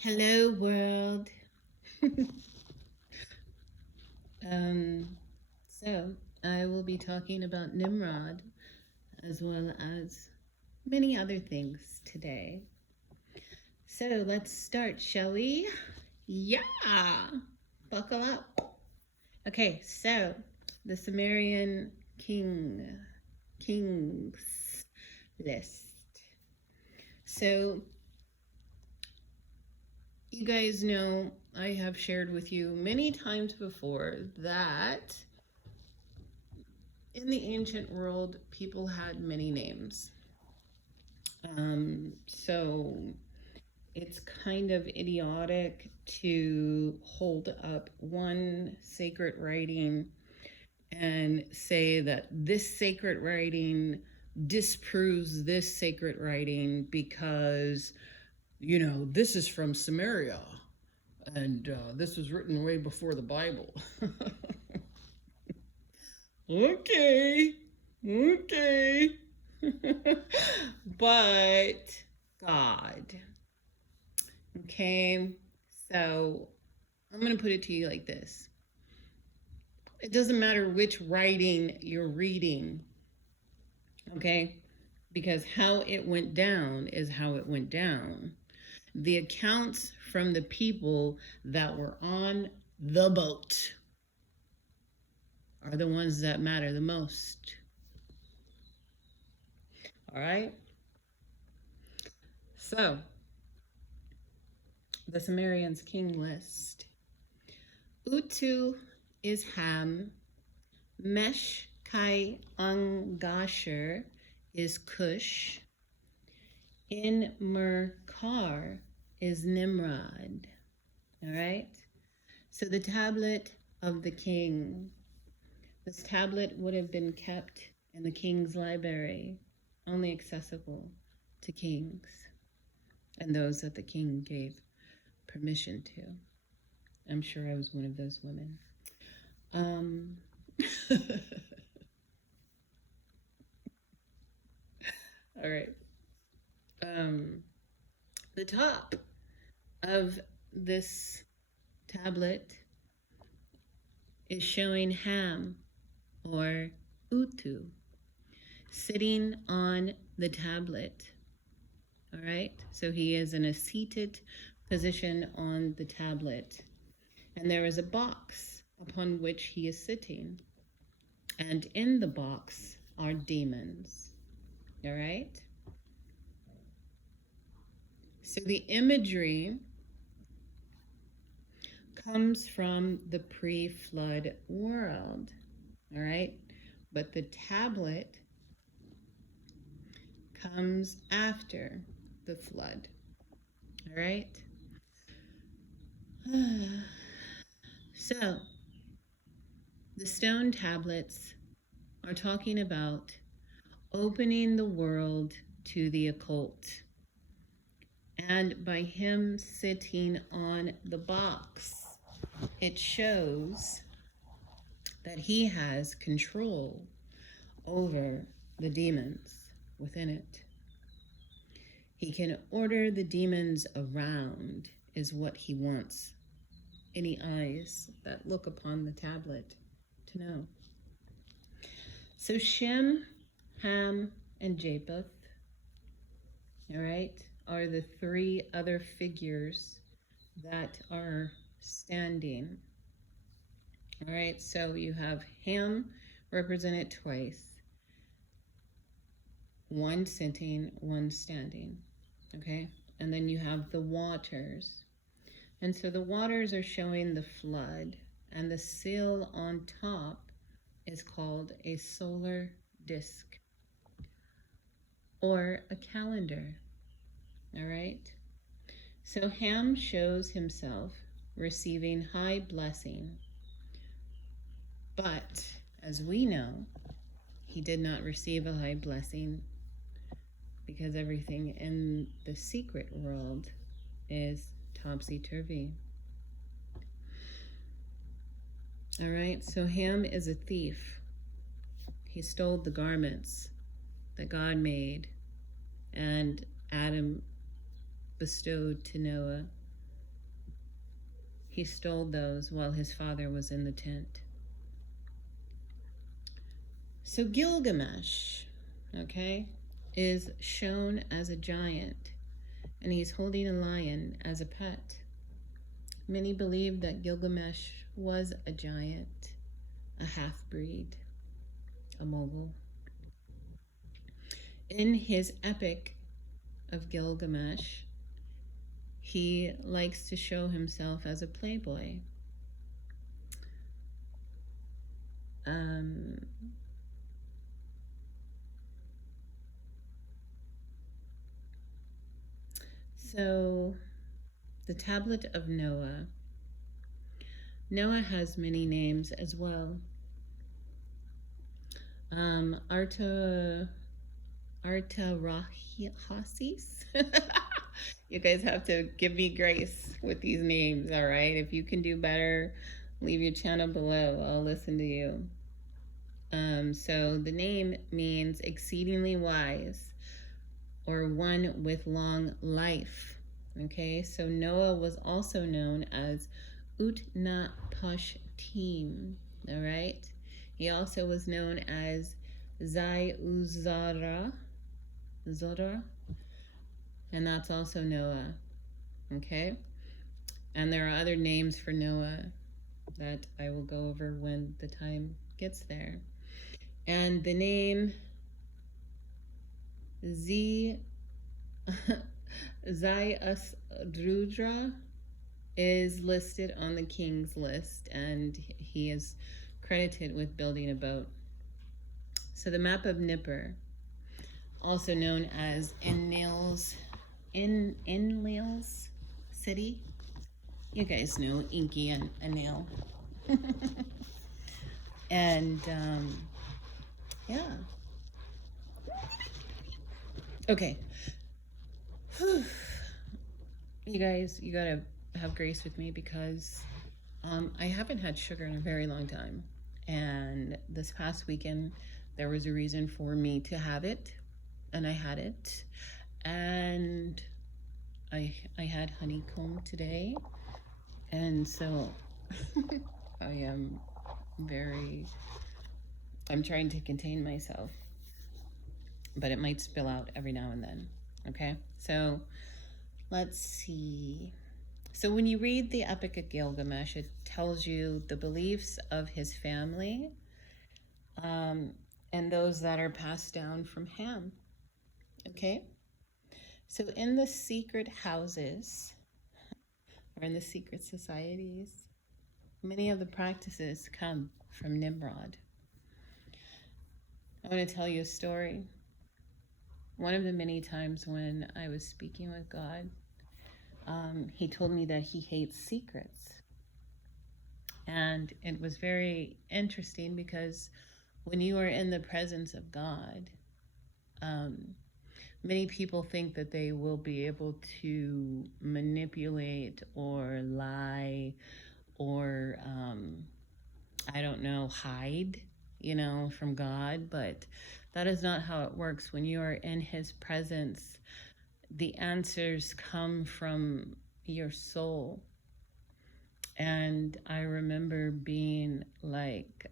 Hello, world. um, so, I will be talking about Nimrod as well as many other things today. So, let's start, shall we? Yeah! Buckle up. Okay, so the Sumerian kings list. So, you guys know I have shared with you many times before that in the ancient world, people had many names. So it's kind of idiotic to hold up one sacred writing and say that this sacred writing disproves this sacred writing because, this is from Samaria and this was written way before the Bible. Okay. Okay. But God. Okay. So I'm going to put it to you like this. It doesn't matter which writing you're reading. Okay. Because how it went down is how it went down. The accounts from the people that were on the boat are the ones that matter the most. All right. So, the Sumerians' king list. Utu is Ham. Mesh Kai Angasher is Cush. In Merkar is Nimrod. All right. So the tablet of the king. This tablet would have been kept in the king's library, only accessible to kings and those that the king gave permission to. I'm sure I was one of those women. All right. The top of this tablet is showing Ham or Utu sitting on the tablet. All right. So he is in a seated position on the tablet. And there is a box upon which he is sitting. And in the box are demons. All right? So the imagery comes from the pre-flood world. All right? But the tablet comes after the flood. All right? So, the stone tablets are talking about opening the world to the occult. And by him sitting on the box, it shows that he has control over the demons within it. He can order the demons around, is what he wants any eyes that look upon the tablet to know. So Shem, Ham, and Japheth, all right, are the three other figures that are standing. All right, so you have Ham represented twice, one sitting, one standing, okay? And then you have the waters. And so the waters are showing the flood, and the seal on top is called a solar disk or a calendar. All right. So Ham shows himself receiving high blessing. But as we know, he did not receive a high blessing because everything in the secret world is topsy-turvy. All right, so Ham is a thief. He stole the garments that God made and Adam bestowed to Noah. he stole those while his father was in the tent. So Gilgamesh, okay, is shown as a giant, and he's holding a lion as a pet. Many believe that Gilgamesh was a giant, a half-breed, a Mogul. In his epic of Gilgamesh, he likes to show himself as a playboy. So, the Tablet of Noah. Noah has many names as well. Artahasis. You guys have to give me grace with these names, all right? If you can do better, leave your channel below. I'll listen to you. So the name means exceedingly wise, or one with long life. Okay, so Noah was also known as Utnapishtim, all right? He also was known as Zora, and that's also Noah, okay? And there are other names for Noah that I will go over when the time gets there. And the name Ziusrudra is listed on the king's list, and he is credited with building a boat. So the map of Nippur, also known as Enlil's city. You guys know Inky and Enlil. And yeah. Okay. You guys, you gotta have grace with me because I haven't had sugar in a very long time. And this past weekend, there was a reason for me to have it, and I had it. And I had honeycomb today, and so I am I'm trying to contain myself, but it might spill out every now and then. Okay, so let's see. So when you read the Epic of Gilgamesh, it tells you the beliefs of his family, and those that are passed down from Ham. Okay, so in the secret houses, or in the secret societies, many of the practices come from Nimrod. I want to tell you a story. One of the many times when I was speaking with God, he told me that he hates secrets. And it was very interesting because when you are in the presence of God, many people think that they will be able to manipulate or lie or, I don't know, hide, from God. But that is not how it works. When you are in his presence, the answers come from your soul. And I remember being like,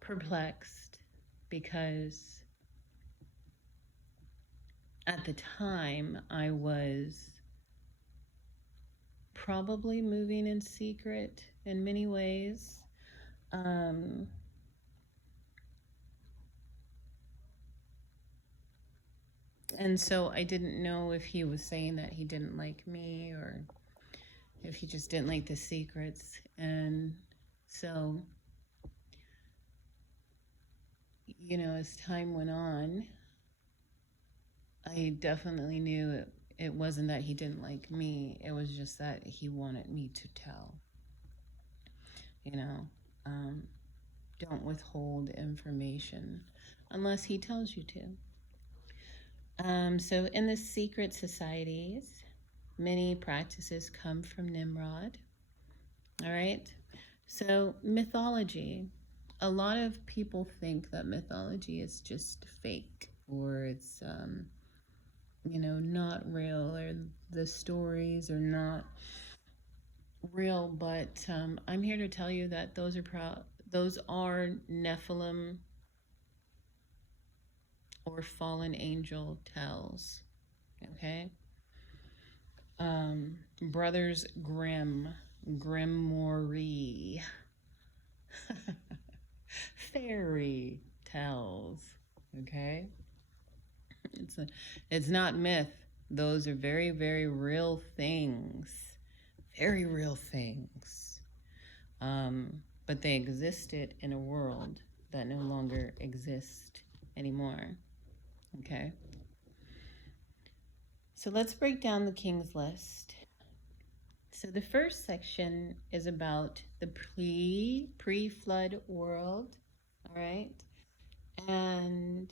perplexed, because at the time I was probably moving in secret in many ways. And so I didn't know if he was saying that he didn't like me or if he just didn't like the secrets. And so, as time went on, I definitely knew it wasn't that he didn't like me. It was just that he wanted me to tell. Don't withhold information unless he tells you to. So in the secret societies, many practices come from Nimrod. All right. So mythology. A lot of people think that mythology is just fake, or it's not real, or the stories are not real, but I'm here to tell you that those are Nephilim or fallen angel tales. Okay. Brothers Grimm, Grimoire, fairy tales. Okay. It's not myth. Those are very, very real things. Very real things. But they existed in a world that no longer exists anymore. Okay. So let's break down the King's List. So the first section is about the pre-flood world. All right. And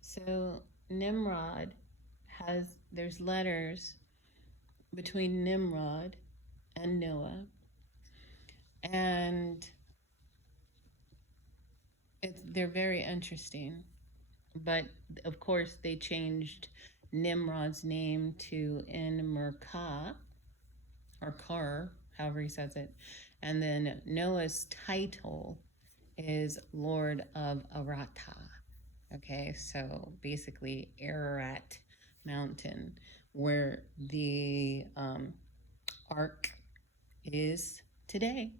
so Nimrod there's letters between Nimrod and Noah. And they're very interesting. But of course, they changed Nimrod's name to En-Merkah, or Kar, however he says it. And then Noah's title is Lord of Ararat. Okay, so basically Ararat mountain, where the ark is today.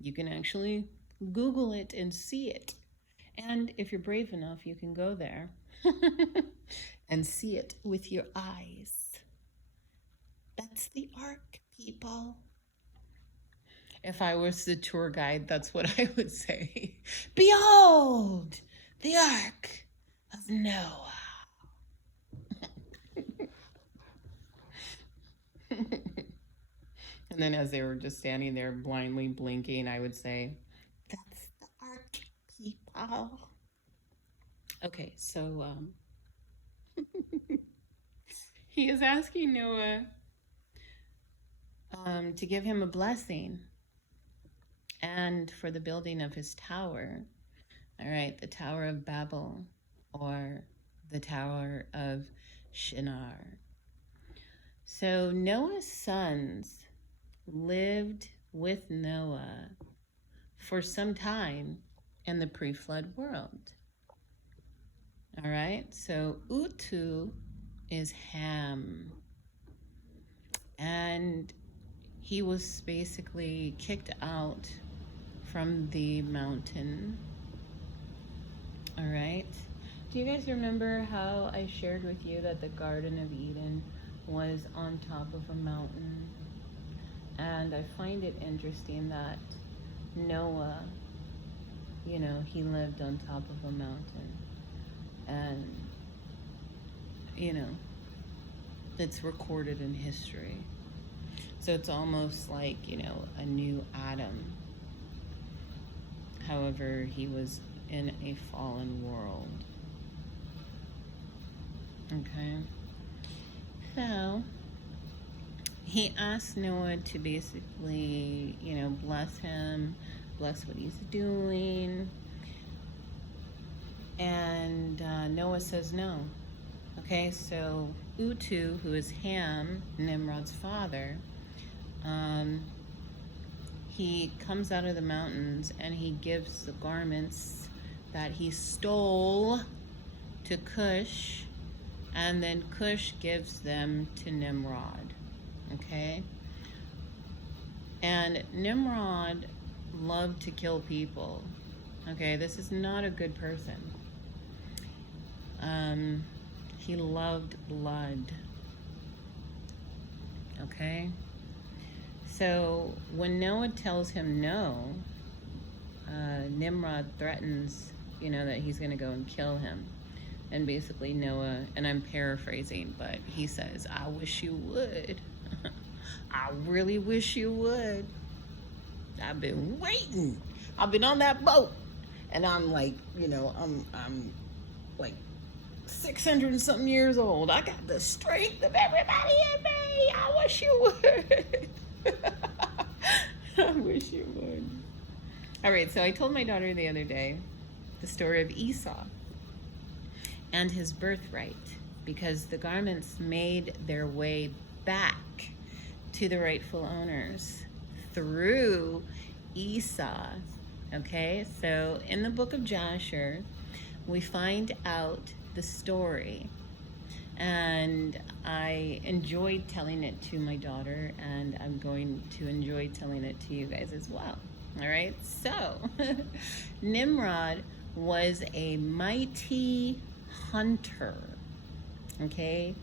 You can actually Google it and see it. And if you're brave enough, you can go there and see it with your eyes. That's the ark, people. If I was the tour guide, that's what I would say. Behold, the ark of Noah. And then as they were just standing there blindly blinking, I would say, that's the ark, people. Okay, so he is asking Noah to give him a blessing and for the building of his tower. All right, the Tower of Babel, or the Tower of Shinar. So Noah's sons lived with Noah for some time in the pre-flood world. All right, so Utu is Ham, and he was basically kicked out from the mountain. All right, do you guys remember how I shared with you that the Garden of Eden was on top of a mountain? And I find it interesting that Noah, he lived on top of a mountain. And, it's recorded in history. So it's almost like, a new Adam. However, he was in a fallen world. Okay. So he asked Noah to basically, bless him, bless what he's doing. And Noah says no. Okay, so Utu, who is Ham, Nimrod's father, he comes out of the mountains and he gives the garments that he stole to Cush, and then Cush gives them to Nimrod. Okay? And Nimrod loved to kill people. Okay, this is not a good person. He loved blood. Okay? So when Noah tells him no, Nimrod threatens, that he's going to go and kill him. And basically Noah, and I'm paraphrasing, but he says, I wish you would. I really wish you would. I've been waiting. I've been on that boat. And I'm like, I'm like 600 and something years old. I got the strength of everybody in me. I wish you would. I wish you would. All right, so I told my daughter the other day the story of Esau and his birthright. because the garments made their way back to the rightful owners through Esau. Okay, so in the book of Jasher, we find out the story, and I enjoyed telling it to my daughter, and I'm going to enjoy telling it to you guys as well. All right, so Nimrod was a mighty hunter. Okay,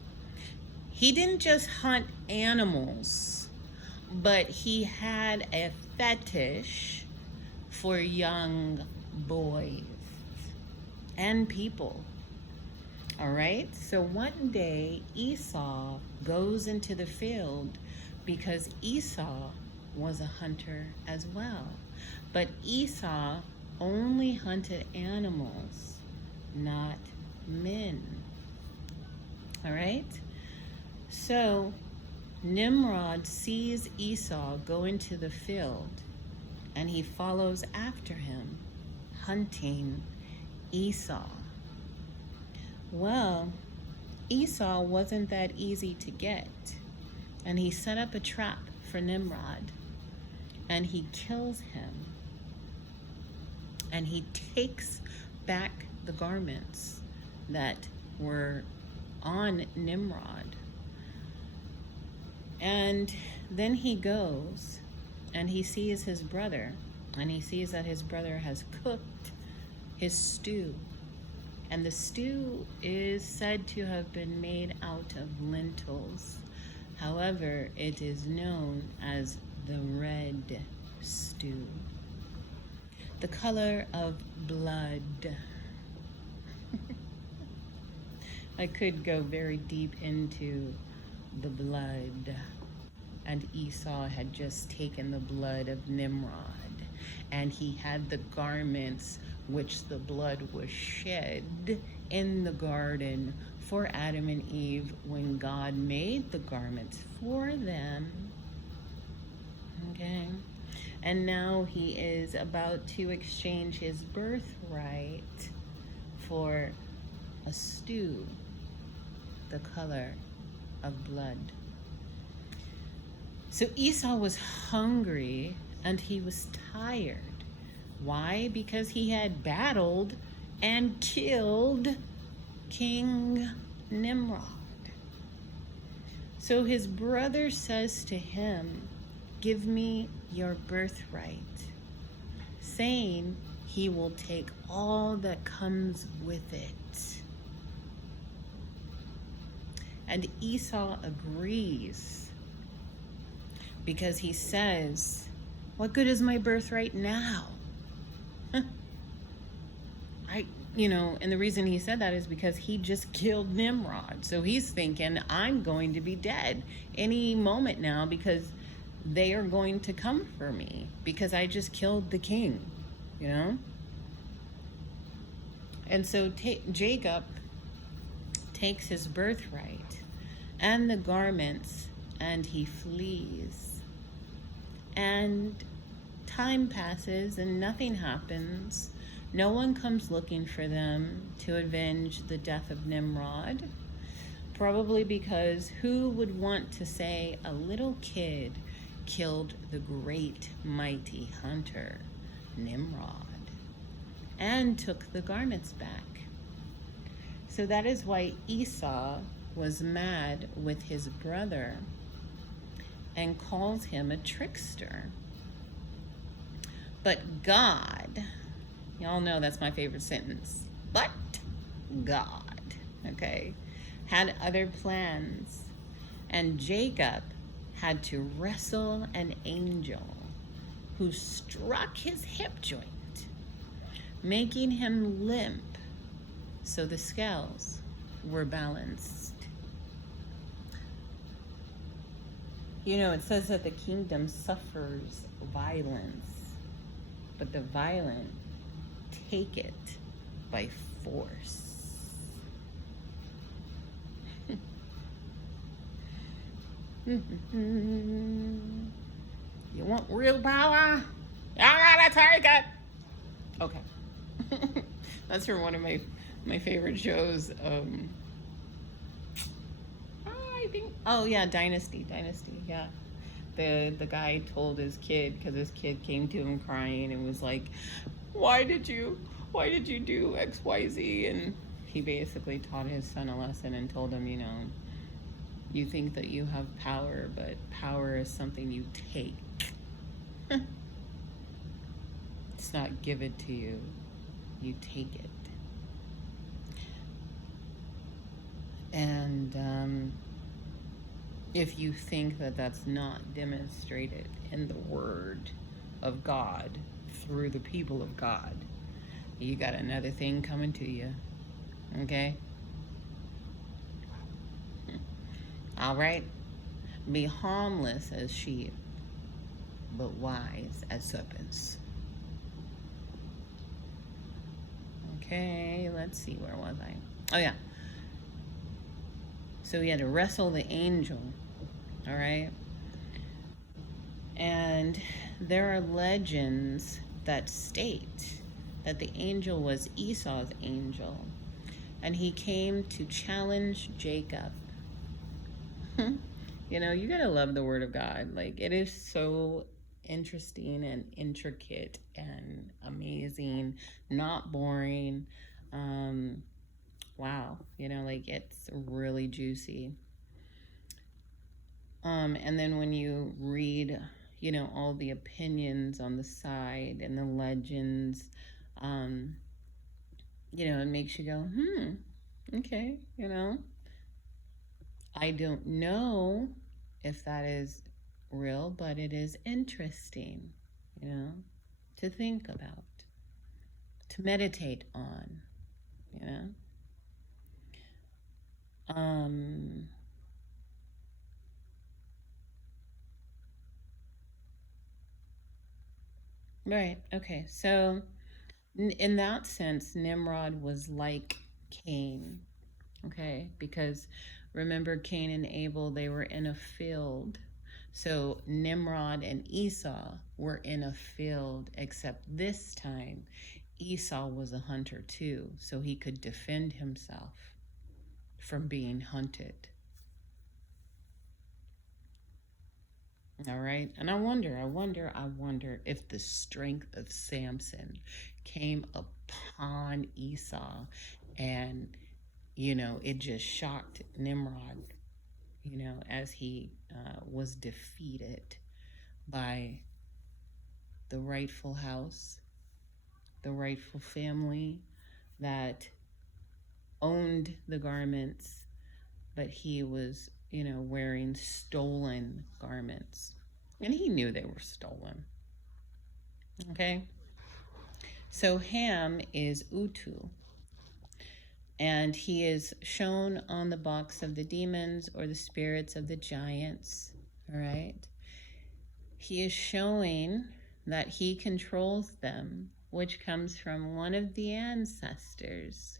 he didn't just hunt animals, but he had a fetish for young boys and people. All right, so one day Esau goes into the field because Esau was a hunter as well. But Esau only hunted animals, not men. All right, so Nimrod sees Esau go into the field, and he follows after him, hunting Esau. Well, Esau wasn't that easy to get, and he set up a trap for Nimrod, and he kills him, and he takes back the garments that were on Nimrod. And then he goes and he sees his brother, and he sees that his brother has cooked his stew. And the stew is said to have been made out of lentils. However, it is known as the red stew, the color of blood. I could go very deep into the blood, and Esau had just taken the blood of Nimrod, and he had the garments which the blood was shed in the garden for Adam and Eve when God made the garments for them. Okay, and now he is about to exchange his birthright for a stew, the color of blood. So Esau was hungry and he was tired. Why? Because he had battled and killed King Nimrod. So his brother says to him, "Give me your birthright," saying he will take all that comes with it. And Esau agrees, because he says, "What good is my birthright now?" And the reason he said that is because he just killed Nimrod. So he's thinking, I'm going to be dead any moment now because they are going to come for me because I just killed the king, And so Jacob takes his birthright and the garments, and he flees. And time passes and nothing happens. No one comes looking for them to avenge the death of Nimrod. Probably because who would want to say a little kid killed the great mighty hunter Nimrod and took the garments back? So that is why Esau was mad with his brother and calls him a trickster. But God, y'all know that's my favorite sentence, but God, okay, had other plans, and Jacob had to wrestle an angel who struck his hip joint, making him limp, so the scales were balanced. It says that the kingdom suffers violence, but the violent take it by force. You want real power? I gotta take it. Okay. That's from one of my favorite shows. Oh yeah, Dynasty. Yeah, the guy told his kid, because his kid came to him crying and was like, "Why did you, why did you do X, Y, Z?" And he basically taught his son a lesson and told him, you think that you have power, but power is something you take. It's not given to you. You take it. And if you think that that's not demonstrated in the Word of God through the people of God, you got another thing coming to you. Okay? All right? Be harmless as sheep, but wise as serpents. Okay, let's see, where was I? Oh, yeah. So he had to wrestle the angel, all right? And there are legends that state that the angel was Esau's angel, and he came to challenge Jacob. You gotta love the Word of God. Like, it is so interesting and intricate and amazing, not boring. Wow, like, it's really juicy. And then when you read, all the opinions on the side and the legends, it makes you go, okay, I don't know if that is real, but it is interesting, to think about, to meditate on, you know. Right. Okay. So, in that sense, Nimrod was like Cain. Okay, because remember, Cain and Abel, they were in a field. So Nimrod and Esau were in a field, except this time Esau was a hunter too, so he could defend himself from being hunted. All right. And I wonder if the strength of Samson came upon Esau and, it just shocked Nimrod, as he was defeated by the rightful house, the rightful family that owned the garments, but he was, wearing stolen garments. And he knew they were stolen. Okay? So Ham is Utu. And he is shown on the box of the demons or the spirits of the giants. All right? He is showing that he controls them, which comes from one of the ancestors.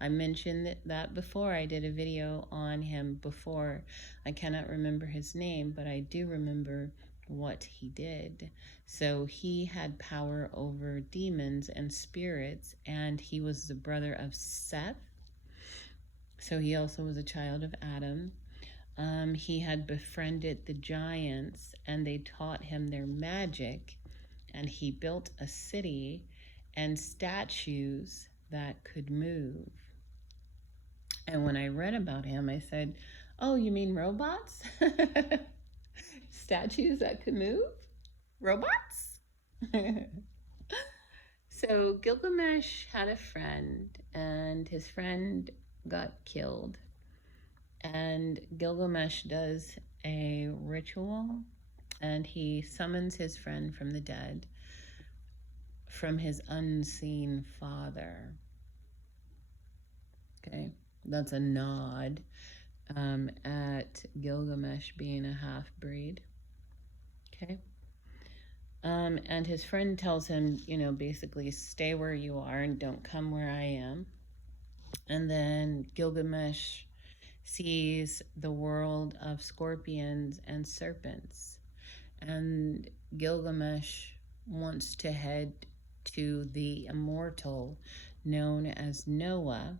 I mentioned that before. I did a video on him before. I cannot remember his name, but I do remember what he did. So he had power over demons and spirits, and he was the brother of Seth. So he also was a child of Adam. He had befriended the giants, and they taught him their magic, and he built a city and statues that could move. And when I read about him, I said, "Oh, you mean robots? Statues that could move? Robots?" So Gilgamesh had a friend, and his friend got killed. And Gilgamesh does a ritual, and he summons his friend from the dead, from his unseen father. Okay, that's a nod at Gilgamesh being a half-breed. Okay. And his friend tells him, basically stay where you are and don't come where I am. And then Gilgamesh sees the world of scorpions and serpents. And Gilgamesh wants to head to the immortal known as Noah,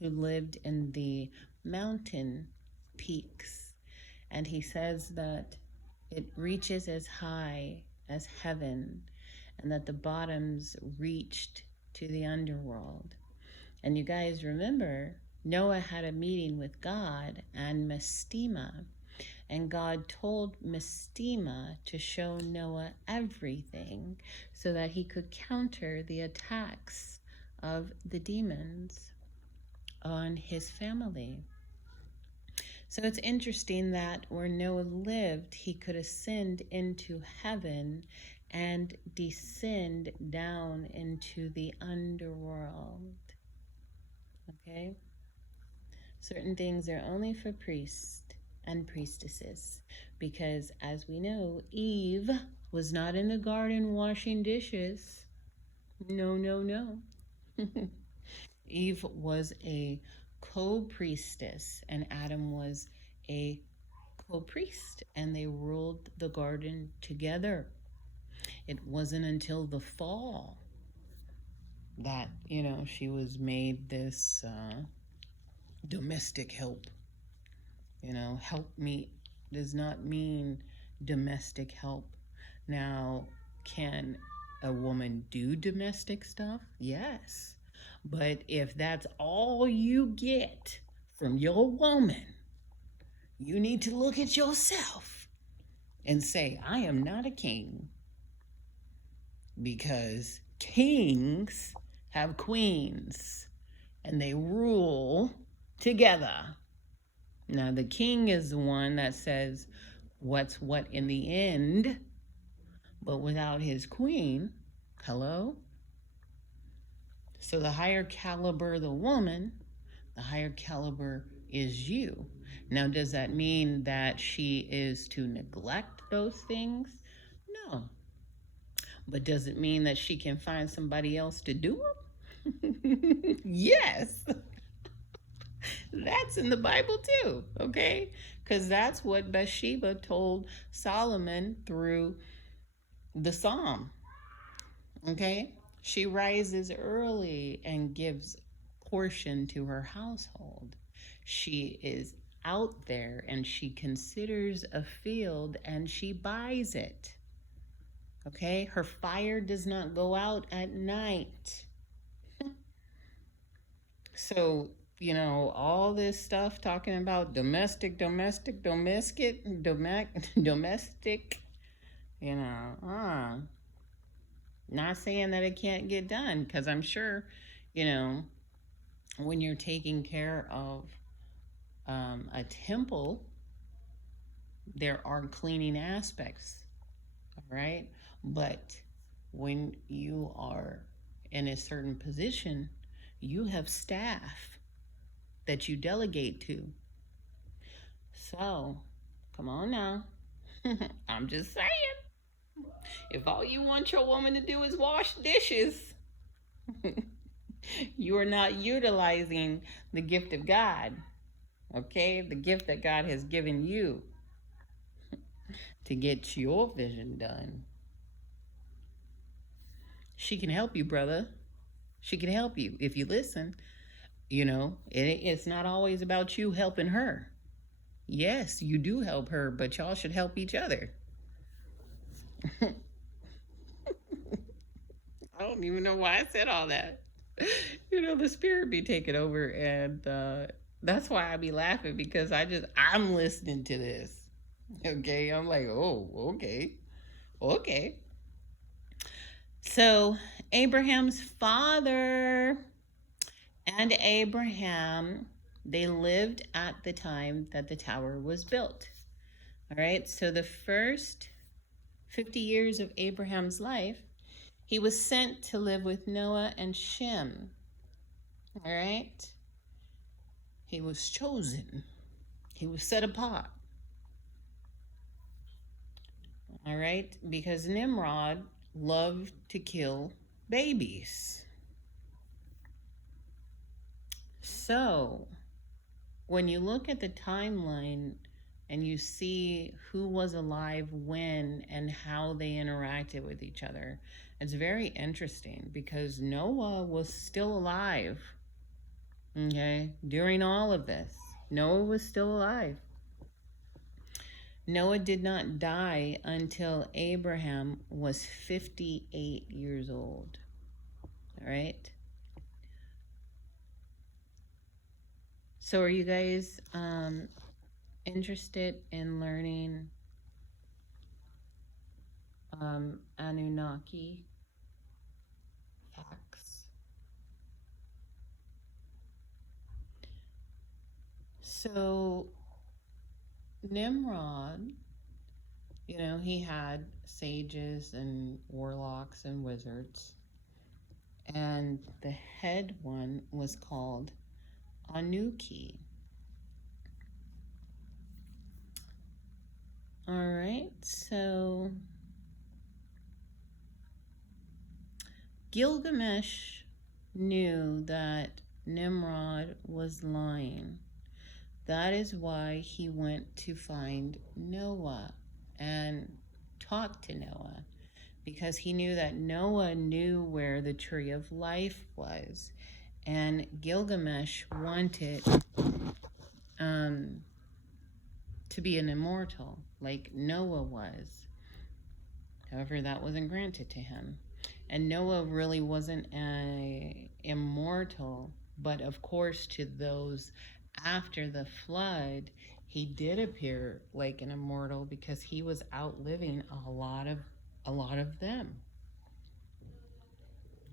who lived in the mountain peaks And he says that it reaches as high as heaven and that the bottoms reached to the underworld. And you guys remember, Noah had a meeting with God and Mestema, and God told Mestema to show Noah everything so that he could counter the attacks of the demons on his family. So it's interesting that where Noah lived, he could ascend into heaven and descend down into the underworld. Okay? Certain things are only for priests and priestesses because, as we know, Eve was not in the garden washing dishes. No, no, no. Eve was a co-priestess and Adam was a co-priest, and they ruled the garden together. It wasn't until the fall that, she was made this domestic help. Help me does not mean domestic help. Now, can a woman do domestic stuff? Yes. But if that's all you get from your woman, you need to look at yourself and say, I am not a king. Because kings have queens and they rule together. Now, the king is the one that says what's what in the end, but without his queen, hello? So the higher caliber the woman, the higher caliber is you. Now, does that mean that she is to neglect those things? No. But does it mean that she can find somebody else to do them? Yes. That's in the Bible too, okay? Because that's what Bathsheba told Solomon through the Psalm, okay? She rises early and gives portion to her household. She is out there and she considers a field and she buys it, okay? Her fire does not go out at night. So, all this stuff talking about domestic, not saying that it can't get done, because I'm sure, when you're taking care of a temple, there are cleaning aspects, all right? But when you are in a certain position, you have staff that you delegate to. So, come on now. I'm just saying. If all you want your woman to do is wash dishes, you are not utilizing the gift of God, okay? The gift that God has given you to get your vision done. She can help you, brother. She can help you if you listen. It's not always about you helping her. Yes, you do help her, but y'all should help each other. I don't even know why I said all that. The spirit be taking over, and that's why I be laughing, because I'm listening to this. Okay, I'm like, oh, okay. So Abraham's father and Abraham, they lived at the time that the tower was built. All right, so the first 50 years of Abraham's life, he was sent to live with Noah and Shem. All right, he was chosen. He was set apart. All right, because Nimrod loved to kill babies. So, when you look at the timeline and you see who was alive when and how they interacted with each other, it's very interesting because Noah was still alive, okay, during all of this. Noah was still alive. Noah did not die until Abraham was 58 years old. All right. So are you guys interested in learning Anunnaki facts? So Nimrod, he had sages and warlocks and wizards. And the head one was called Anuki. All right, so Gilgamesh knew that Nimrod was lying. That is why he went to find Noah and talk to Noah, because he knew that Noah knew where the tree of life was, and Gilgamesh wanted to be an immortal like Noah was. However, that wasn't granted to him. And Noah really wasn't an immortal, but of course to those after the flood, he did appear like an immortal because he was outliving a lot of them.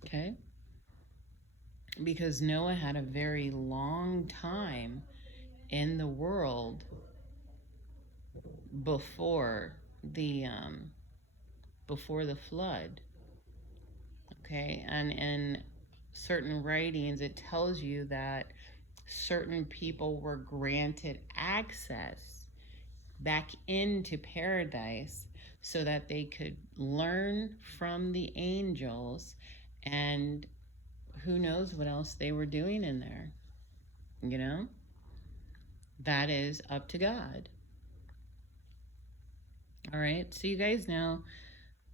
Okay? Because Noah had a very long time in the world before the flood. Okay? And in certain writings it tells you that certain people were granted access back into paradise so that they could learn from the angels, and who knows what else they were doing in there. That is up to God. All right, so you guys know,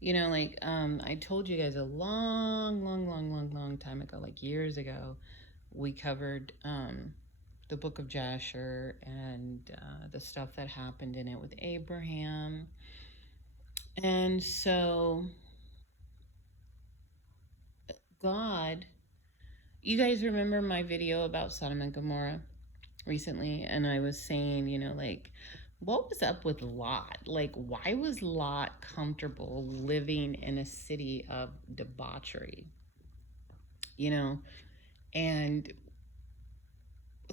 I told you guys a long time ago, like years ago, we covered the book of Jasher and the stuff that happened in it with Abraham. And so God, you guys remember my video about Sodom and Gomorrah recently? And I was saying, what was up with Lot? Like, why was Lot comfortable living in a city of debauchery? And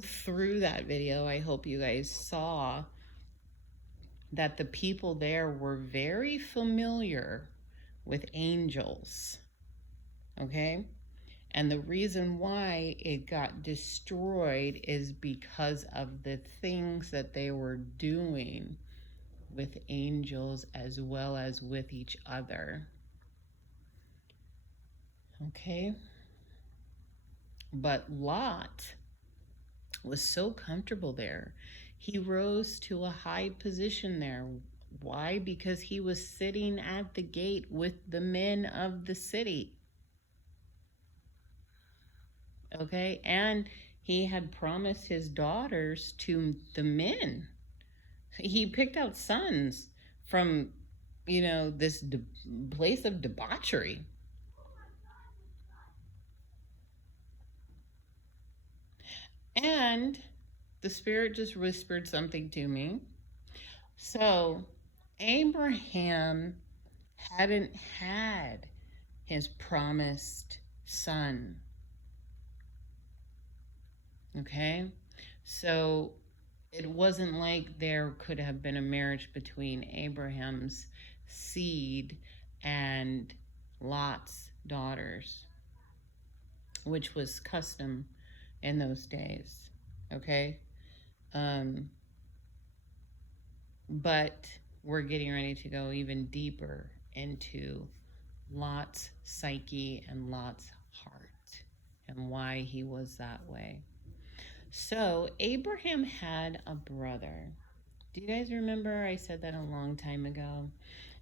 through that video, I hope you guys saw that the people there were very familiar with angels. Okay? And the reason why it got destroyed is because of the things that they were doing with angels as well as with each other. Okay? But Lot was so comfortable there. He rose to a high position there. Why? Because he was sitting at the gate with the men of the city. Okay? And he had promised his daughters to the men. He picked out sons from, this place of debauchery. And the Spirit just whispered something to me. So Abraham hadn't had his promised son. Okay? So it wasn't like there could have been a marriage between Abraham's seed and Lot's daughters, which was custom in those days. Okay? But we're getting ready to go even deeper into Lot's psyche and Lot's heart and why he was that way. So Abraham had a brother. Do you guys remember? I said that a long time ago.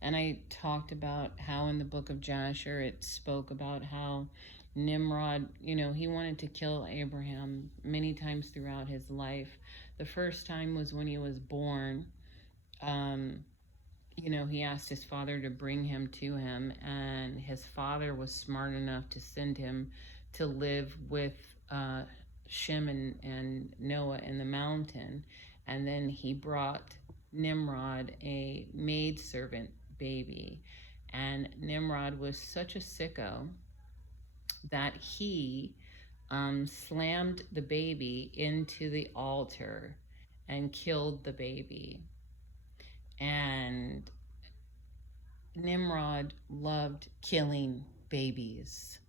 And I talked about how in the book of Jasher it spoke about how Nimrod, he wanted to kill Abraham many times throughout his life. The first time was when he was born. um, he asked his father to bring him to him, and his father was smart enough to send him to live with Shem and Noah in the mountain. And then he brought Nimrod a maidservant baby. And Nimrod was such a sicko that he slammed the baby into the altar and killed the baby. And Nimrod loved killing babies.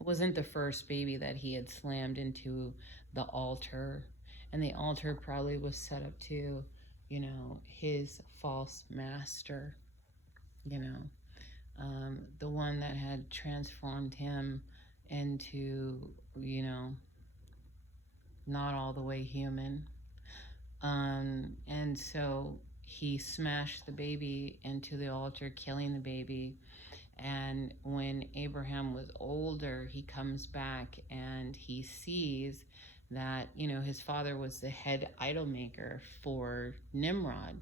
It wasn't the first baby that he had slammed into the altar. And the altar probably was set up to, his false master, the one that had transformed him into, not all the way human. And so he smashed the baby into the altar, killing the baby. And when Abraham was older, he comes back and he sees that, his father was the head idol maker for Nimrod.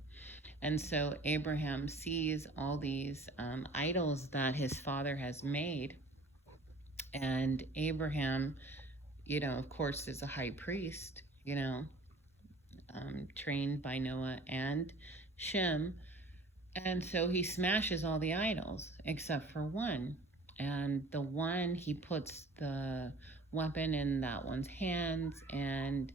And so Abraham sees all these idols that his father has made. And Abraham, of course, is a high priest, trained by Noah and Shem. And so he smashes all the idols except for one. And the one, he puts the weapon in that one's hands. And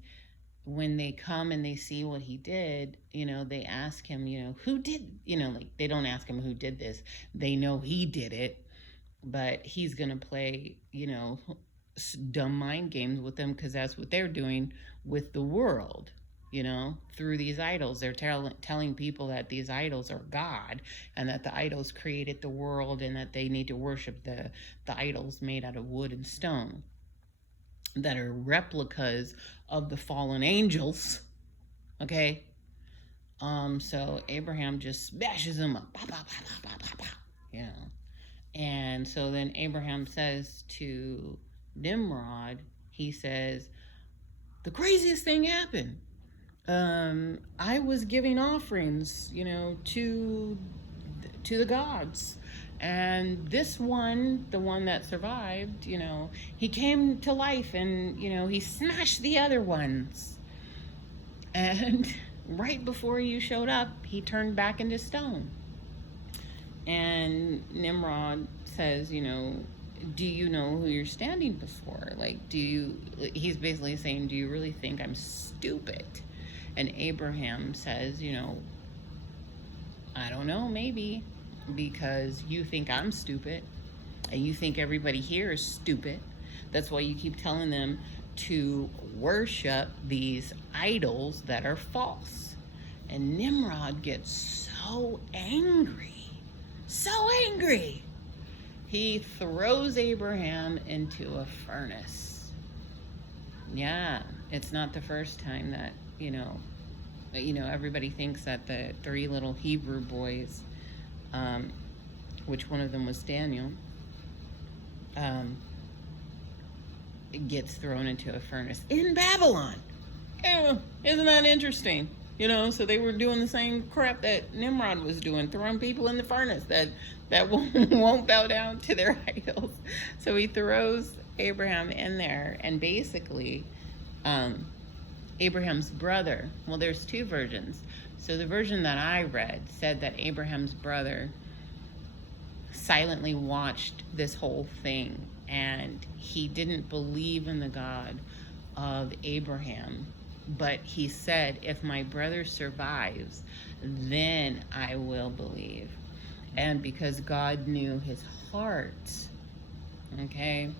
when they come and they see what he did, they ask him, who did, they don't ask him who did this. They know he did it, but he's going to play, dumb mind games with them, because that's what they're doing with the world. Through these idols, they're telling people that these idols are God, and that the idols created the world, and that they need to worship the idols made out of wood and stone that are replicas of the fallen angels. Okay. So Abraham just smashes them up. And so then Abraham says to Nimrod, he says, the craziest thing happened. I was giving offerings, to the gods. And this one, the one that survived, he came to life, and, he smashed the other ones. And right before you showed up, he turned back into stone. And Nimrod says, do you know who you're standing before? He's basically saying, do you really think I'm stupid? And Abraham says, I don't know, maybe, because you think I'm stupid, and you think everybody here is stupid. That's why you keep telling them to worship these idols that are false. And Nimrod gets so angry, he throws Abraham into a furnace. Yeah, it's not the first time that, everybody thinks that the 3 little Hebrew boys, which one of them was Daniel, gets thrown into a furnace in Babylon. Yeah, isn't that interesting? So they were doing the same crap that Nimrod was doing, throwing people in the furnace that won't bow down to their idols. So he throws Abraham in there, and basically, Abraham's brother, well, there's 2 versions. So the version that I read said that Abraham's brother silently watched this whole thing, and he didn't believe in the God of Abraham, but he said, if my brother survives, then I will believe. And because God knew his heart, okay,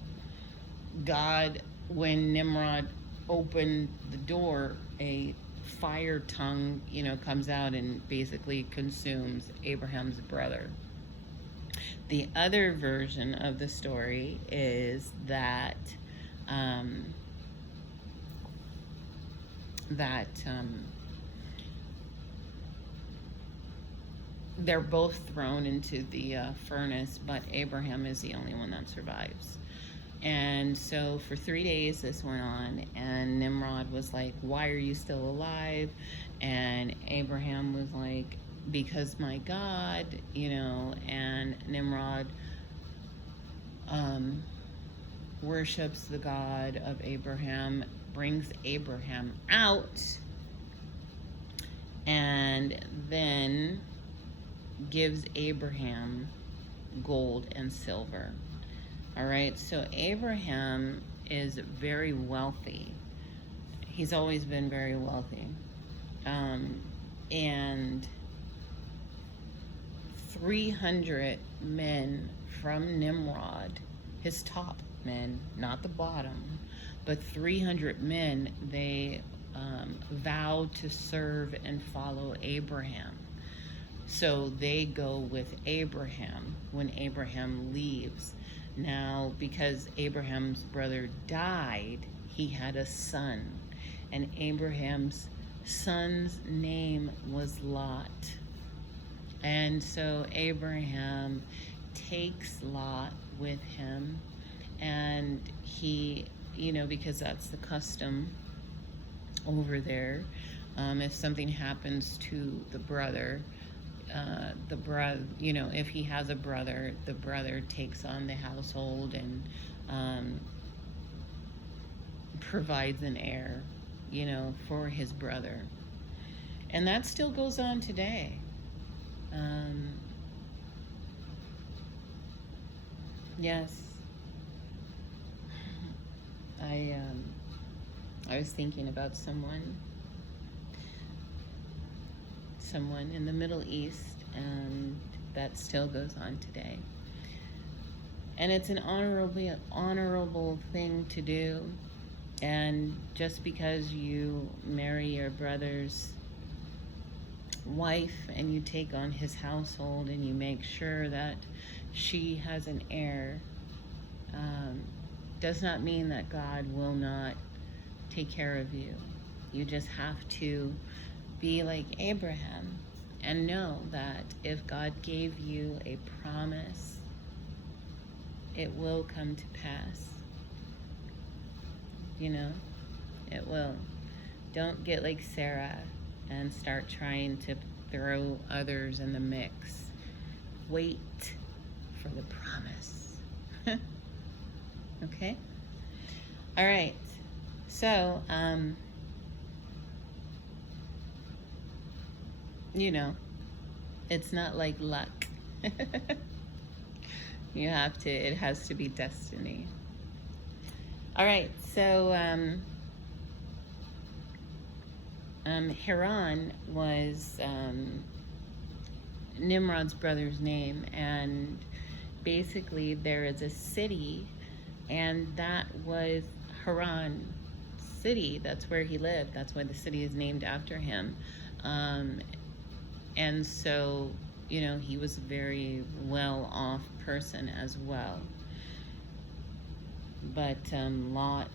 God, when Nimrod opened the door, a fire tongue, comes out and basically consumes Abraham's brother. The other version of the story is that they're both thrown into the furnace, but Abraham is the only one that survives. And so for 3 days this went on, and Nimrod was like, why are you still alive? And Abraham was like, because my God, and Nimrod worships the God of Abraham, brings Abraham out, and then gives Abraham gold and silver. All right, so Abraham is very wealthy. He's always been very wealthy. And 300 men from Nimrod, his top men, not the bottom, but 300 men, they vowed to serve and follow Abraham. So they go with Abraham when Abraham leaves. Now, because Abraham's brother died, he had a son, and Abraham's son's name was Lot. And so Abraham takes Lot with him, and he, because that's the custom over there, if something happens to the brother, if he has a brother, the brother takes on the household and provides an heir, for his brother. And that still goes on today. Yes. I was thinking about someone in the Middle East, and that still goes on today. And it's an honorable thing to do. And just because you marry your brother's wife and you take on his household and you make sure that she has an heir, does not mean that God will not take care of you. You just have to be like Abraham and know that if God gave you a promise, it will come to pass. It will. Don't get like Sarah and start trying to throw others in the mix. Wait for the promise. Okay? All right. So, it's not like luck. It has to be destiny. All right, so Haran was Nimrod's brother's name, and basically there is a city, and that was Haran City. That's where he lived. That's why the city is named after him. And so, he was a very well-off person as well. But Lot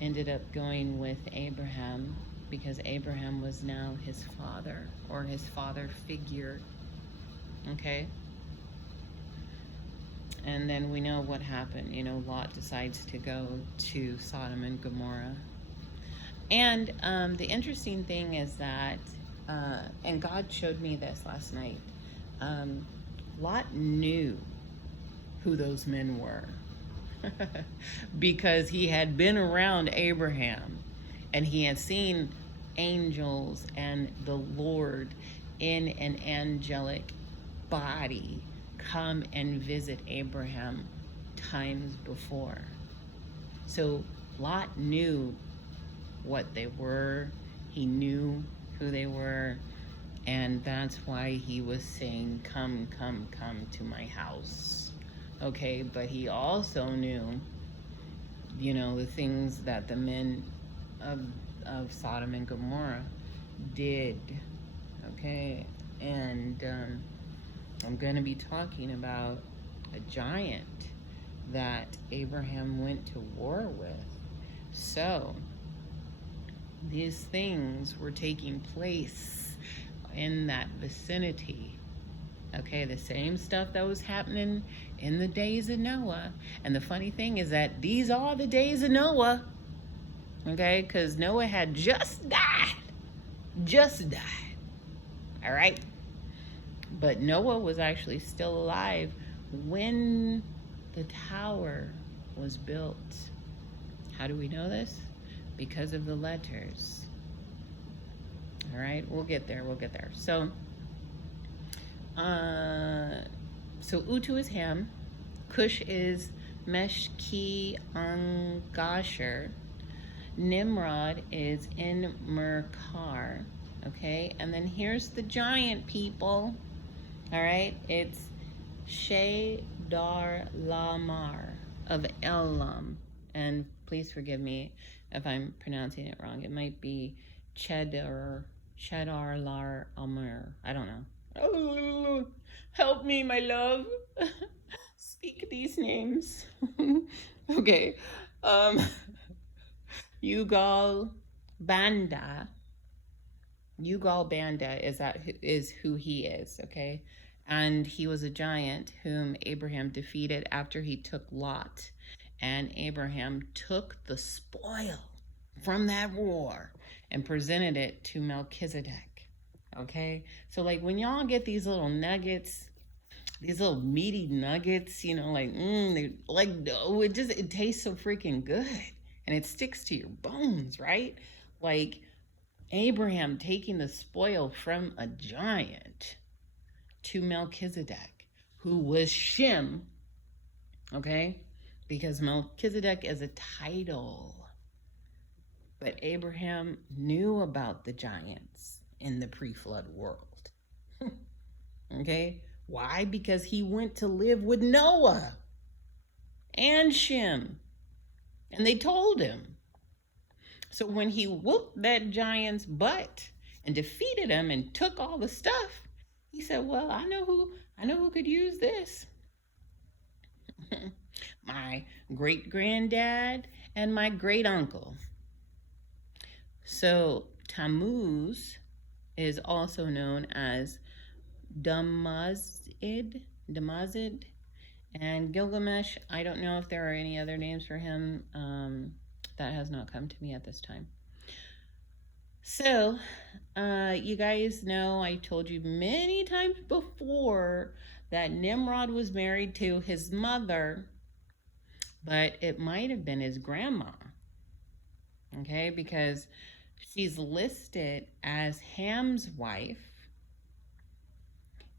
ended up going with Abraham because Abraham was now his father, or his father figure. Okay? And then we know what happened. Lot decides to go to Sodom and Gomorrah. And the interesting thing is that, and God showed me this last night, Lot knew who those men were. Because he had been around Abraham and he had seen angels and the Lord in an angelic body come and visit Abraham times before. So Lot knew what they were. He knew who they were, and that's why he was saying, come to my house. Okay, but he also knew, the things that the men of Sodom and Gomorrah did. Okay, and I'm going to be talking about a giant that Abraham went to war with. So, these things were taking place in that vicinity. Okay, the same stuff that was happening in the days of Noah. And the funny thing is that these are the days of Noah. Okay, because Noah had just died. All right? But Noah was actually still alive when the tower was built. How do we know this? Because of the letters. All right, we'll get there. We'll get there. So Utu is Ham. Cush is Meshki Angasher. Nimrod is in Merkar. Okay, and then here's the giant people. All right, it's Shedar Lamar of Elam. And please forgive me if I'm pronouncing it wrong. It might be Cheddar Lar Amur. I don't know. Oh, help me, my love. Speak these names. Okay. Yugal Banda. Yugal Banda is who he is, okay? And he was a giant whom Abraham defeated after he took Lot. And Abraham took the spoil from that war and presented it to Melchizedek, okay? So like when y'all get these little nuggets, these little meaty nuggets, you know, like, oh, it tastes so freaking good. And it sticks to your bones, right? Like Abraham taking the spoil from a giant to Melchizedek, who was Shem, okay? Because Melchizedek is a title. But Abraham knew about the giants in the pre-flood world. Okay? Why? Because he went to live with Noah and Shem. And they told him. So when he whooped that giant's butt and defeated him and took all the stuff, he said, well, I know who could use this. My great-granddad and my great-uncle. So Tammuz is also known as Damazid, and Gilgamesh. I don't know if there are any other names for him. That has not come to me at this time. So, you guys know I told you many times before that Nimrod was married to his mother, but it might have been his grandma, okay, because she's listed as Ham's wife.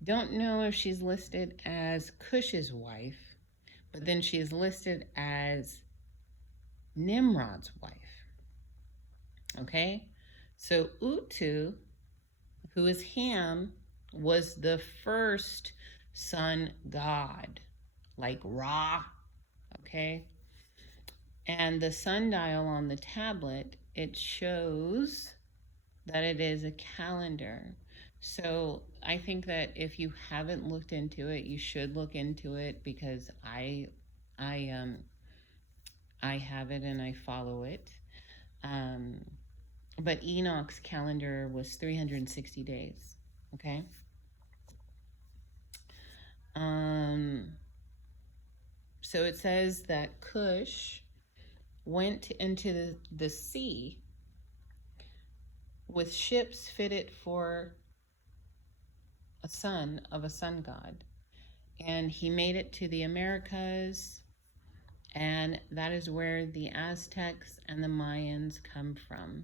Don't know if she's listed as Cush's wife, but then she's listed as Nimrod's wife. Okay? So Utu, who is Ham, was the first sun god, like Ra. Okay? And the sundial on the tablet, it shows that it is a calendar. So I think that if you haven't looked into it, you should look into it, because I have it and I follow it. But Enoch's calendar was 360 days. Okay. So it says that Cush went into the sea with ships fitted for a son of a sun god, and he made it to the Americas, and that is where the Aztecs and the Mayans come from.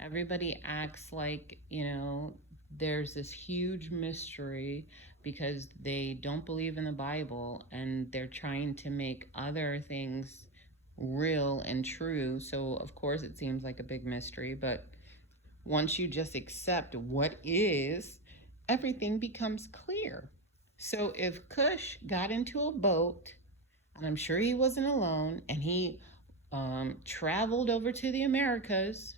Everybody acts like, you know, there's this huge mystery because they don't believe in the Bible and they're trying to make other things real and true. So of course it seems like a big mystery, but once you just accept what is, everything becomes clear. So if Cush got into a boat, and I'm sure he wasn't alone, and he traveled over to the Americas,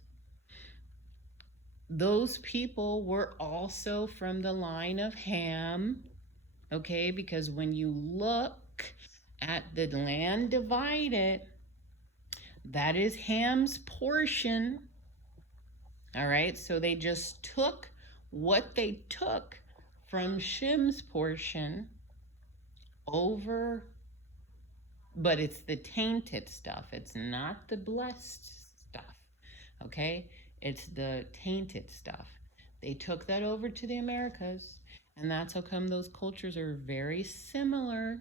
those people were also from the line of Ham, okay? Because when you look at the land divided, that is Ham's portion, all right? So they just took what they took from Shem's portion over, but it's the tainted stuff. It's not the blessed stuff, okay? It's the tainted stuff. They took that over to the Americas, And that's how come those cultures are very similar.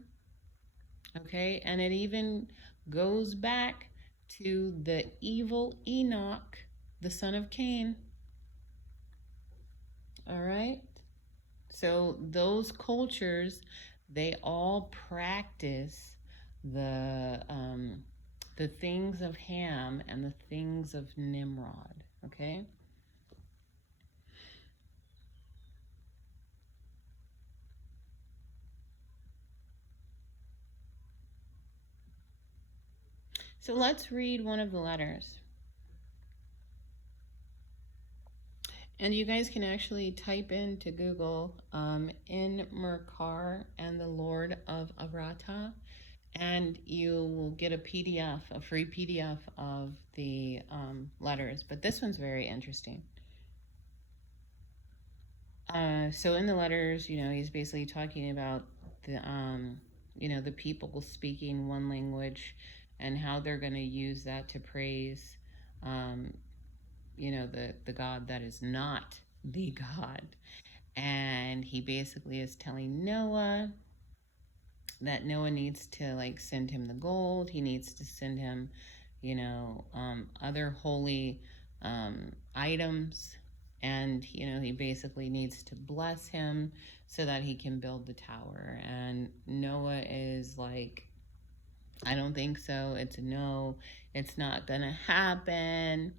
Okay, and it even goes back to the evil Enoch, the son of Cain. All right, so those cultures, they all practice the things of Ham and the things of Nimrod. Okay. So let's read one of the letters. And you guys can actually type into Google in Merkar and the Lord of Arata, and you will get a PDF, a free PDF of the letters. But this one's very interesting. So in the letters, he's basically talking about the people speaking one language and how they're going to use that to praise, the God that is not the God. And he basically is telling Noah that Noah needs to send him the gold. He needs to send him, other holy items. And, he basically needs to bless him so that he can build the tower. And Noah is like, I don't think so. It's a no. It's not going to happen.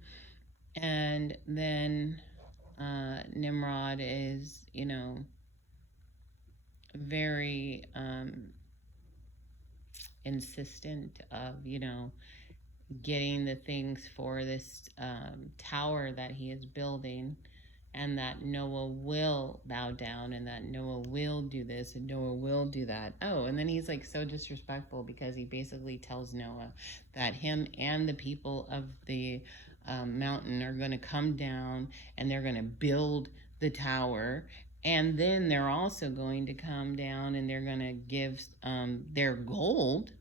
And then Nimrod is, very insistent of, getting the things for this tower that he is building, and that Noah will bow down, and that Noah will do this, and Noah will do that. Oh, and then he's like so disrespectful because he basically tells Noah that him and the people of the mountain are going to come down and they're going to build the tower. And then they're also going to come down and they're going to give their gold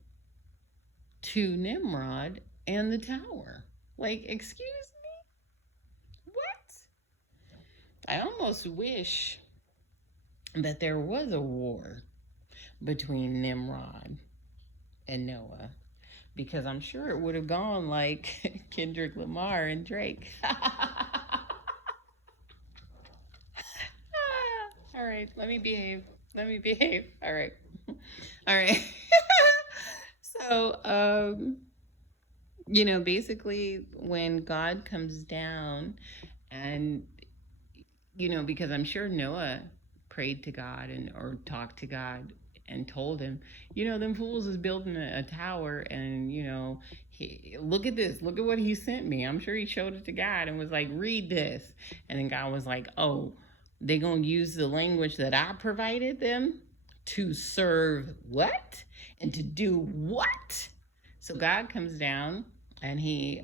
to Nimrod and the tower. Like, excuse me? What? I almost wish that there was a war between Nimrod and Noah, because I'm sure it would have gone like Kendrick Lamar and Drake. All right, let me behave. All right. All right. So, basically when God comes down and, because I'm sure Noah prayed to God or talked to God and told him, them fools is building a tower, and, look at this. Look at what he sent me. I'm sure he showed it to God and was like, read this. And then God was like, oh, they going to use the language that I provided them to serve what? And to do what? So God comes down and he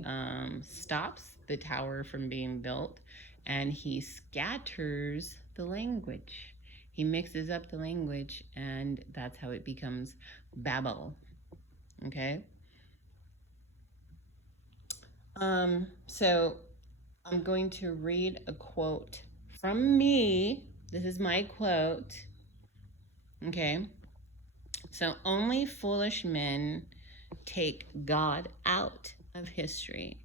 stops the tower from being built, and he scatters the language. He mixes up the language, and that's how it becomes Babel. Okay? So I'm going to read a quote from me. This is my quote. Okay? So only foolish men take God out of history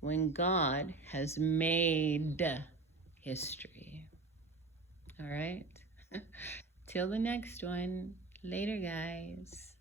when God has made history. All right? Till the next one. Later, guys.